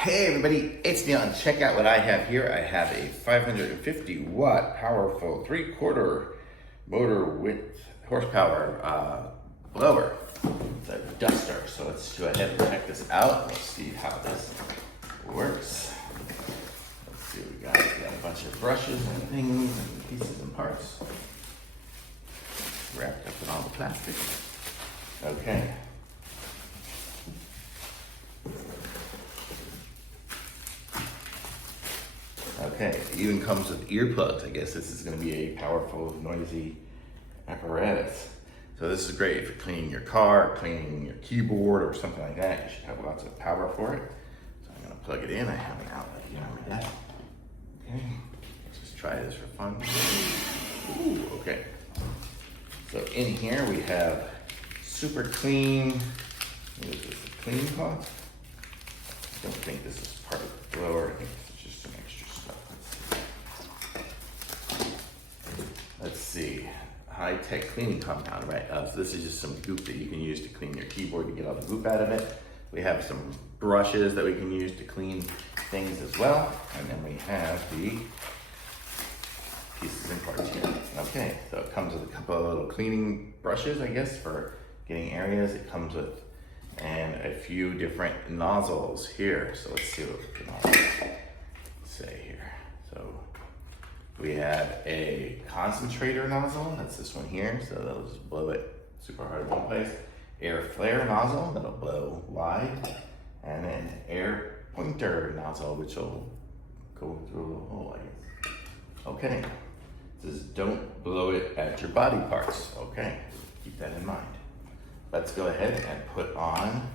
Hey everybody, it's Neon. Check out what I have here. I have a 550 watt powerful 3/4 motor with horsepower blower. It's a duster. So let's go ahead and check this out. Let's see how this works. Let's see what we got. We got a bunch of brushes and things and pieces and parts wrapped up in all the plastic. Okay. Okay, it even comes with earplugs. I guess this is going to be a powerful, noisy apparatus. So this is great for cleaning your car, cleaning your keyboard, or something like that. You should have lots of power for it. So I'm going to plug it in. I have an outlet here on my desk. Okay, let's just try this for fun. Ooh, okay. So in here we have super clean. What is this? A clean cloth? I don't think this is part of the blower. I think this is just some extra stuff. Let's see. High-tech cleaning compound, right? So this is just some goop that you can use to clean your keyboard to get all the goop out of it. We have some brushes that we can use to clean things as well. And then we have the pieces and parts here. Okay, so it comes with a couple of little cleaning brushes, I guess, for getting areas. It comes with and a few different nozzles here. So let's see what we can all say here. So we have a concentrator nozzle, that's this one here. So that'll just blow it super hard in one place. Air flare nozzle, that'll blow wide. And then air pointer nozzle, which will go through a little hole, I guess. Okay, it says don't blow it at your body parts. Okay, keep that in mind. Let's go ahead and put on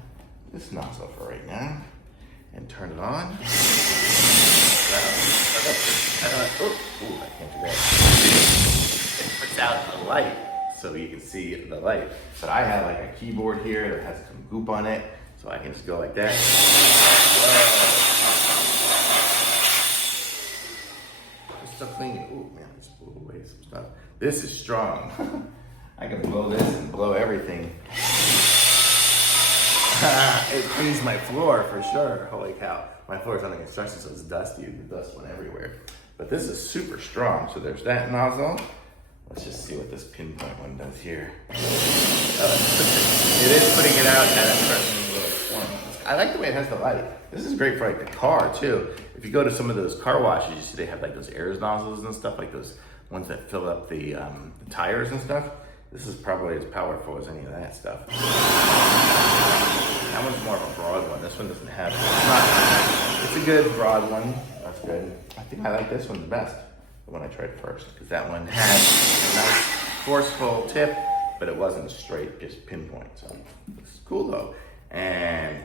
this nozzle for right now and turn it on. I can't do that. It puts out the light so you can see the light. But I have like a keyboard here that has some goop on it, so I can just go like that. It's still clean. Oh man, I just blew away some stuff. This is strong. I can blow this and blow everything. It cleans my floor for sure. Holy cow. My floor is under construction, so it's dusty. The dust went everywhere. But this is super strong. So there's that nozzle. Let's just see what this pinpoint one does here. It is putting it out at a certain little point. I like the way it has the light. This is great for like the car too. If you go to some of those car washes, you see they have like those air nozzles and stuff, like those ones that fill up the tires and stuff. This is probably as powerful as any of that stuff. That one's more of a broad one. This one doesn't have, it's a good broad one. That's good. I think I like this one the best, the one I tried first, because that one had a nice forceful tip, but it wasn't straight, just pinpoint. So it's cool though. And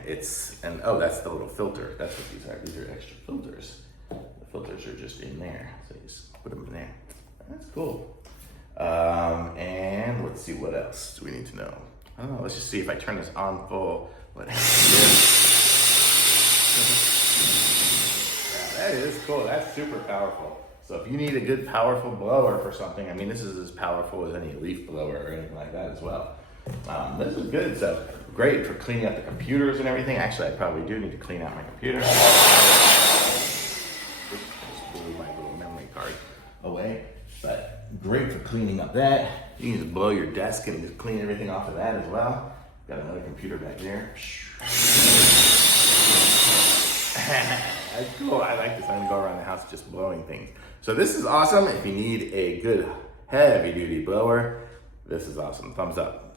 oh, that's the little filter. That's what these are. These are extra filters. The filters are just in there. So you just put them in there. That's cool. And let's see, what else do we need to know? I don't know, let's just see if I turn this on full, what happens. Yeah, that is cool, that's super powerful. So if you need a good powerful blower for something, I mean, this is as powerful as any leaf blower or anything like that as well. This is good, so great for cleaning up the computers and everything. Actually, I probably do need to clean out my computer. Just blew my little memory card away. But great for cleaning up that. You can just blow your desk and just clean everything off of that as well. Got another computer back there. That's cool. I like this. I'm gonna go around the house just blowing things. So this is awesome. If you need a good heavy duty blower, this is awesome. Thumbs up.